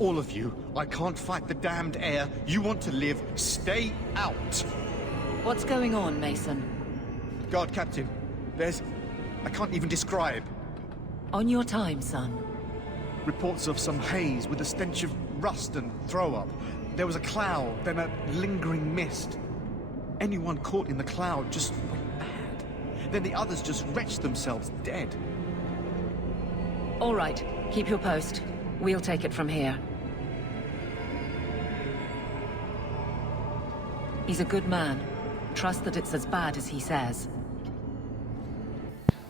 All of you, I can't fight the damned air. You want to live, stay out. What's going on, Mason? Guard Captain, I can't even describe. On your time, son. Reports of some haze with a stench of rust and throw-up. There was a cloud, then a lingering mist. Anyone caught in the cloud just went bad. Then the others just wretched themselves dead. All right, keep your post. We'll take it from here. He's a good man. Trust that it's as bad as he says.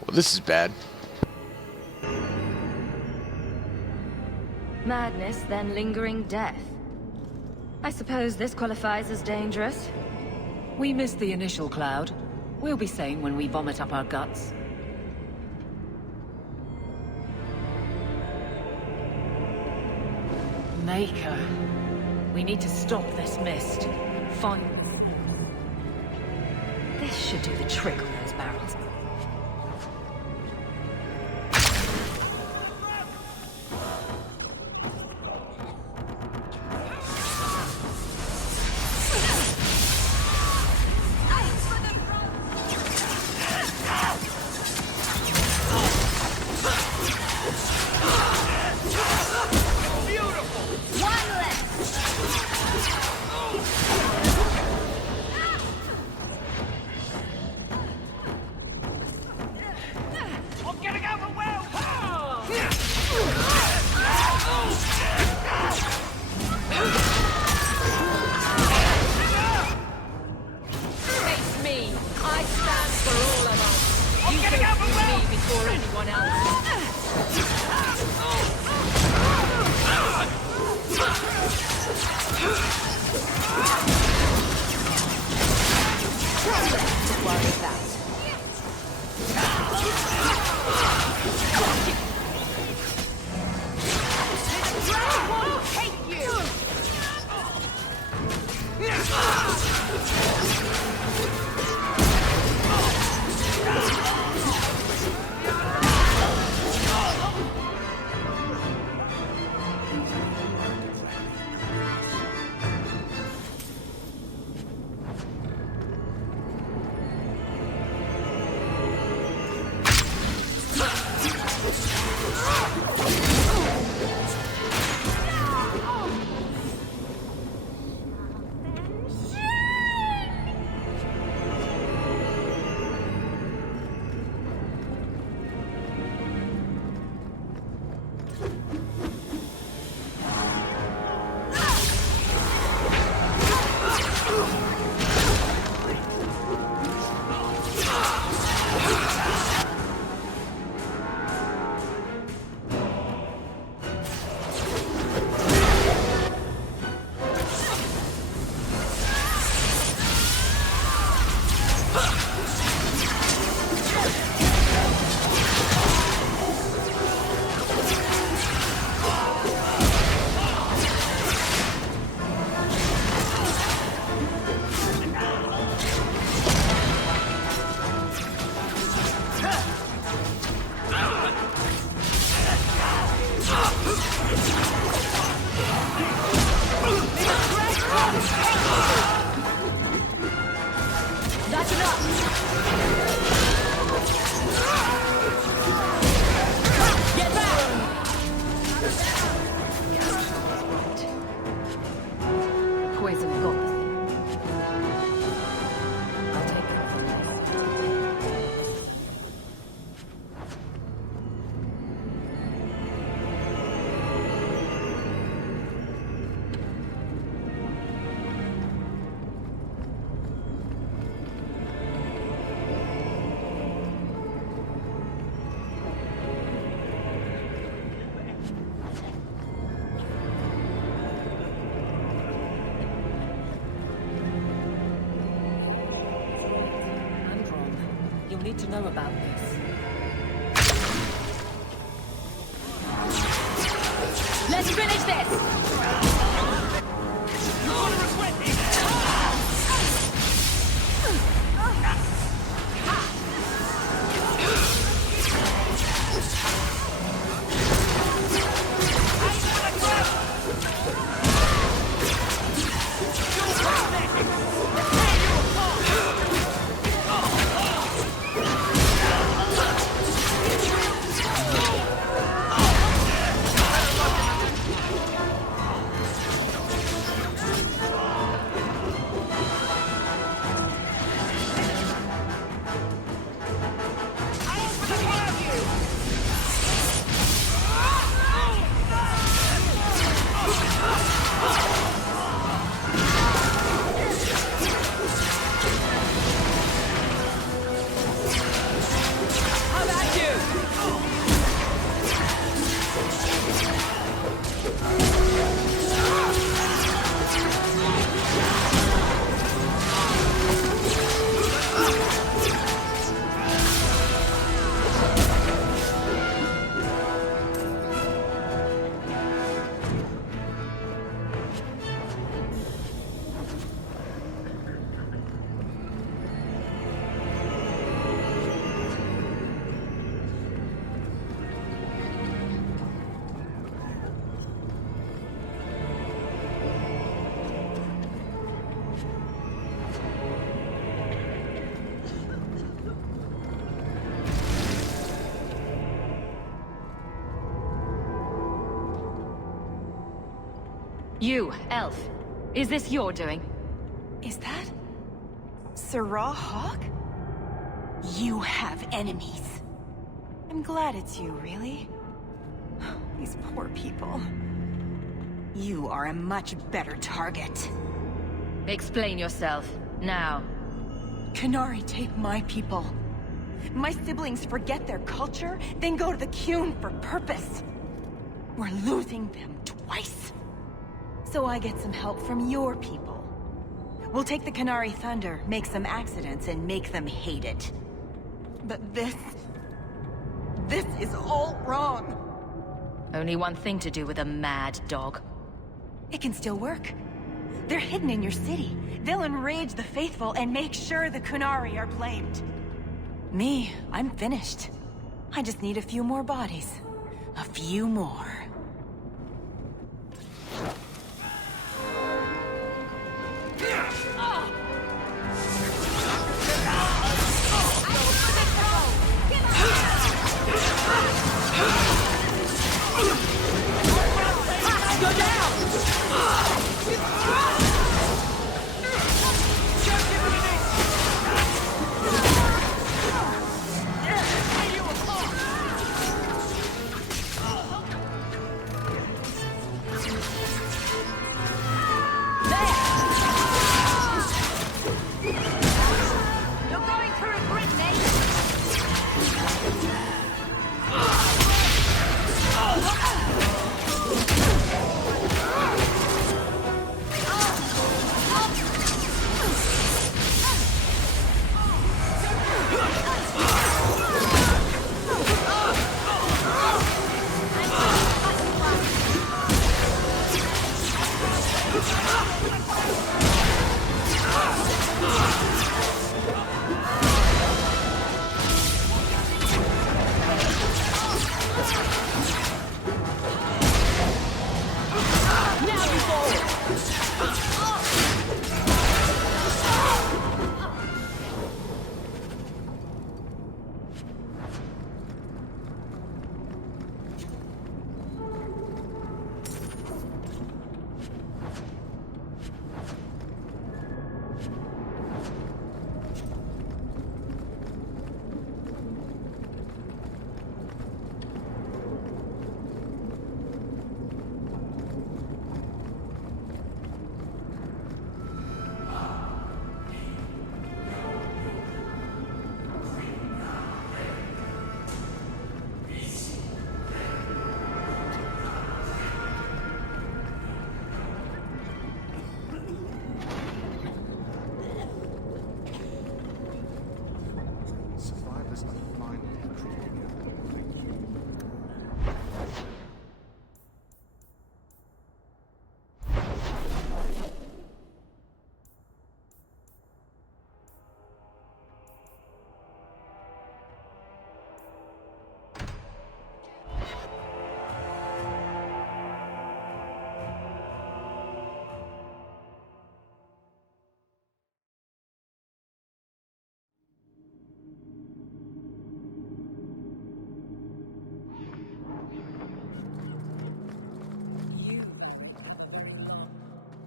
Well, this is bad. Madness, then lingering death. I suppose this qualifies as dangerous. We missed the initial cloud. We'll be sane when we vomit up our guts. Maker. We need to stop this mist. Find... This should do the trick on those barrels. poison got the thing. I'll take it. You'll need to know about this. Let's finish this! You're gonna regret this! You, elf. Is this your doing? Is that... Sirrah Hawk? You have enemies. I'm glad it's you, really. These poor people. You are a much better target. Explain yourself, now. Qunari take my people. My siblings forget their culture, then go to the Qun for purpose. We're losing them twice. So I get some help from your people. We'll take the Qunari Thunder, make some accidents, and make them hate it. But this is all wrong. Only one thing to do with a mad dog. It can still work. They're hidden in your city. They'll enrage the faithful and make sure the Qunari are blamed. Me, I'm finished. I just need a few more bodies. A few more.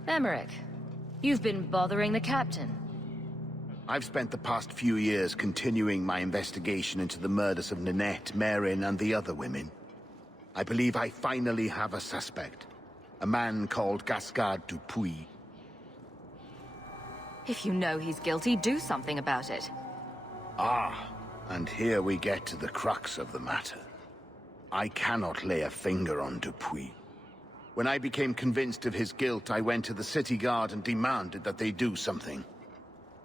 Emmerich, you've been bothering the captain. I've spent the past few years continuing my investigation into the murders of Ninette, Marin, and the other women. I believe I finally have a suspect. A man called Gascard Dupuis. If you know he's guilty, do something about it. Ah, and here we get to the crux of the matter. I cannot lay a finger on Dupuis. When I became convinced of his guilt, I went to the city guard and demanded that they do something.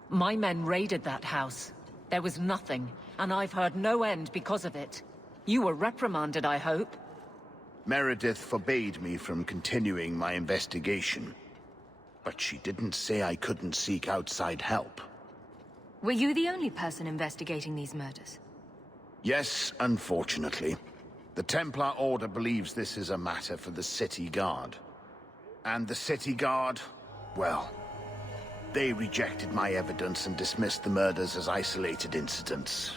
My men raided that house. There was nothing, and I've heard no end because of it. You were reprimanded, I hope? Meredith forbade me from continuing my investigation. But she didn't say I couldn't seek outside help. Were you the only person investigating these murders? Yes, unfortunately. The Templar Order believes this is a matter for the City Guard. And the City Guard, well, they rejected my evidence and dismissed the murders as isolated incidents.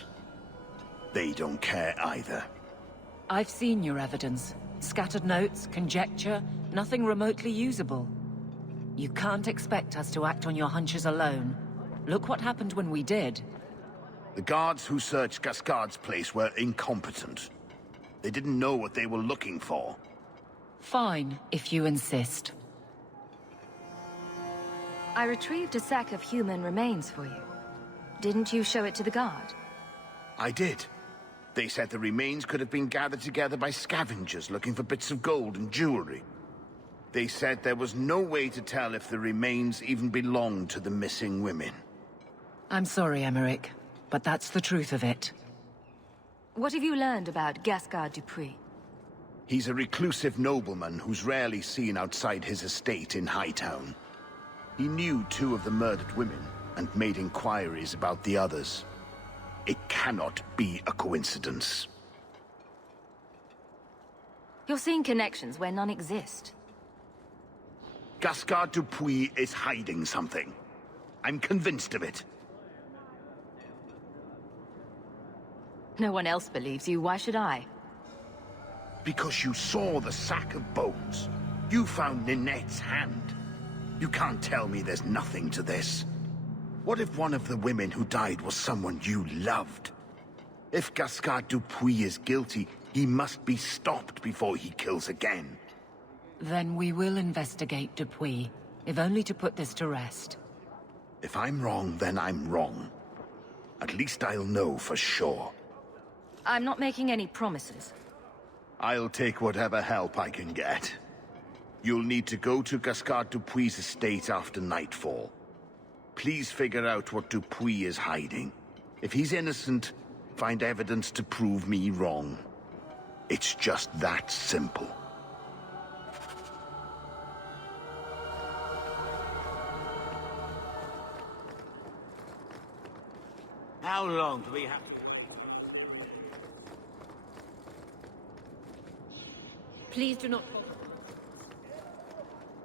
They don't care either. I've seen your evidence. Scattered notes, conjecture, nothing remotely usable. You can't expect us to act on your hunches alone. Look what happened when we did. The guards who searched Gascard's place were incompetent. They didn't know what they were looking for. Fine, if you insist. I retrieved a sack of human remains for you. Didn't you show it to the guard? I did. They said the remains could have been gathered together by scavengers looking for bits of gold and jewelry. They said there was no way to tell if the remains even belonged to the missing women. I'm sorry, Emmerich, but that's the truth of it. What have you learned about Gascard Dupuis? He's a reclusive nobleman who's rarely seen outside his estate in Hightown. He knew 2 of the murdered women and made inquiries about the others. It cannot be a coincidence. You're seeing connections where none exist. Gascard Dupuis is hiding something. I'm convinced of it. No one else believes you, why should I? Because you saw the sack of bones. You found Ninette's hand. You can't tell me there's nothing to this. What if one of the women who died was someone you loved? If Gascard Dupuis is guilty, he must be stopped before he kills again. Then we will investigate Dupuis, if only to put this to rest. If I'm wrong, then I'm wrong. At least I'll know for sure. I'm not making any promises. I'll take whatever help I can get. You'll need to go to Gascard Dupuis' estate after nightfall. Please figure out what Dupuis is hiding. If he's innocent, find evidence to prove me wrong. It's just that simple. How long do we have? Please do not...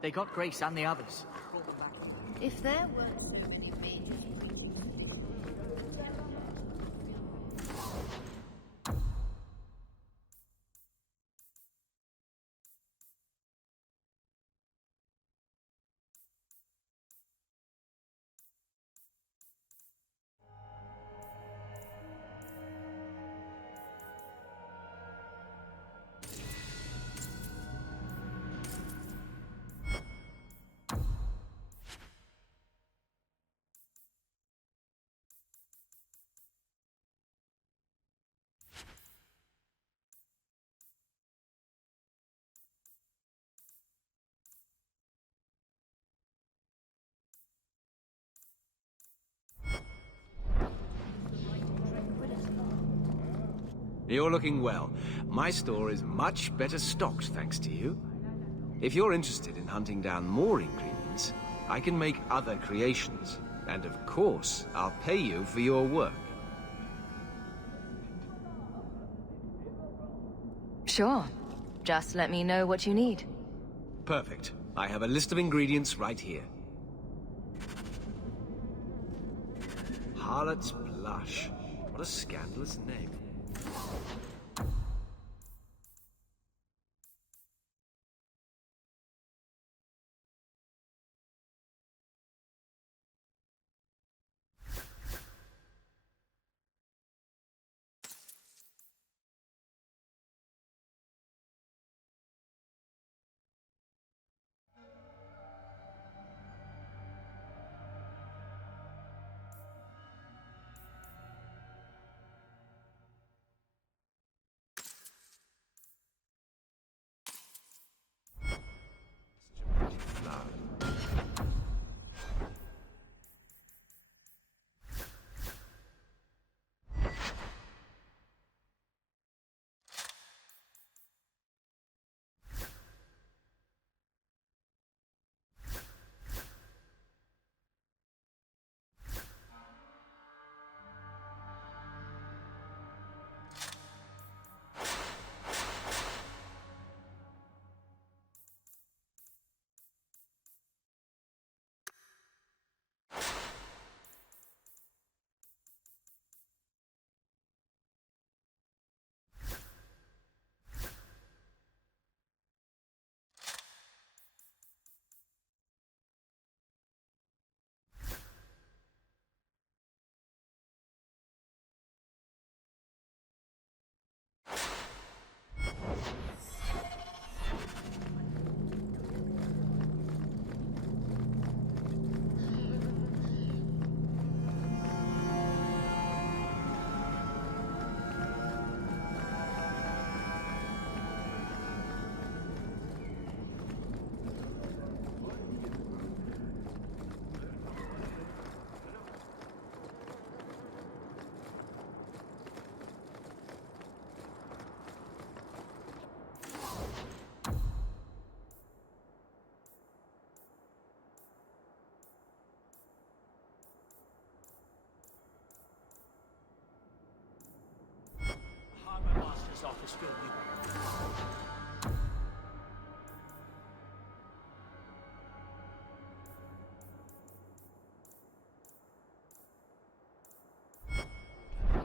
They got Grace and the others. If there weren't so many mages... You're looking well. My store is much better stocked, thanks to you. If you're interested in hunting down more ingredients, I can make other creations. And of course, I'll pay you for your work. Sure. Just let me know what you need. Perfect. I have a list of ingredients right here. Harlot's Blush. What a scandalous name.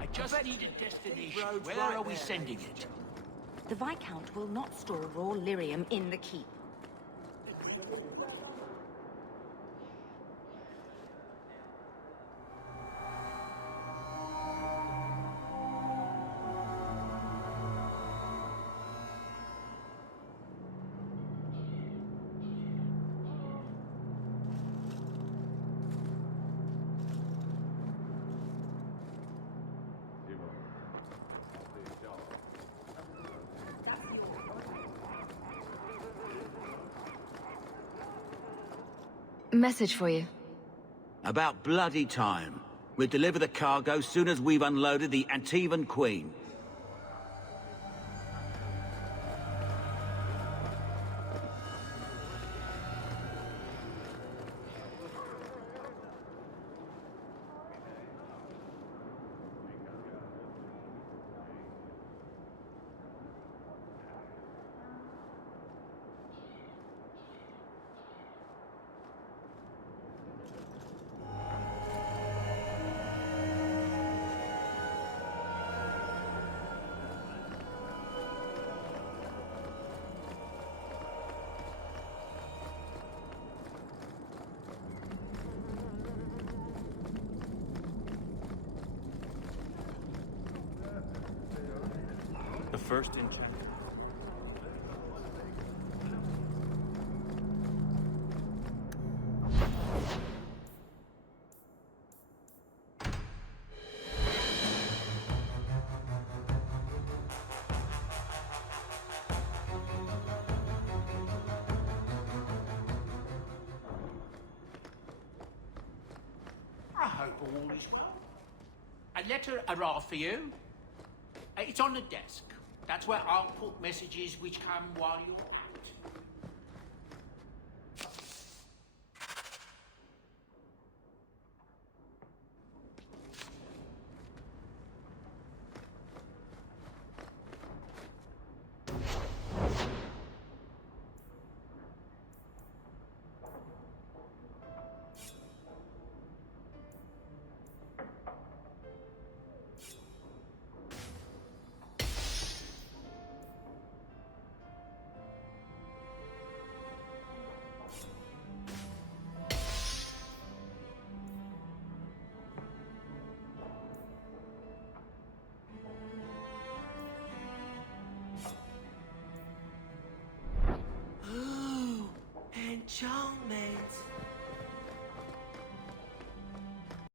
I just need a destination. Where are we sending it? The Viscount will not store raw lyrium in the keep. Message for you. About bloody time. We'll deliver the cargo soon as we've unloaded the Antivan Queen. The first enchantment. I hope all is well. A letter arrived for you. It's on the desk. That's where I'll put messages which come while you're